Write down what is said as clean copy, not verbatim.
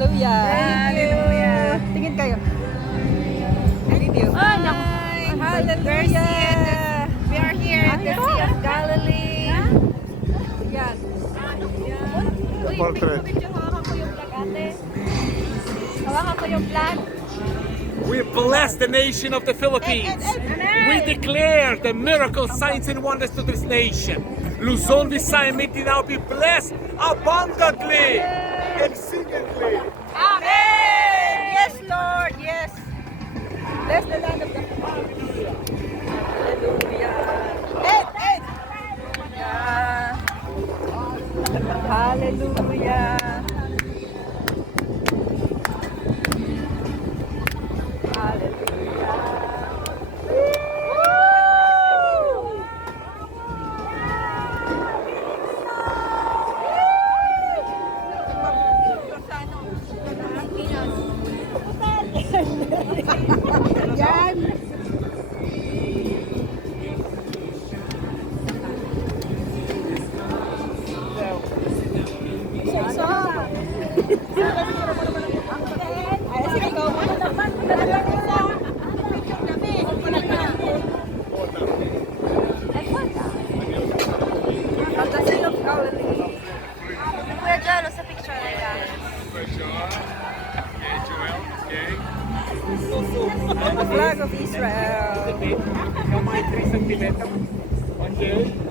Hallelujah. Hallelujah. Tingin kayo. Video. Hallelujah. We are here at the Sea of Galilee. Yan. Uy, Portrait. hawakan ko yung flag, ate. Hawakan ko yung flag. We bless the nation of the Philippines. We declare the miracles, signs, and wonders to this nation. Luzon, Visayas, Mindanao be blessed abundantly, exceedingly. Amen. Yes, Lord. Yes. Bless the land of the Hallelujah. Hallelujah. Yan. Ay, sige, ikaw muna naman. From the Sea of Galilee. Kuya Jalo, sa picture na yan. The flag of Israel. Kamay 3 cm. Okay.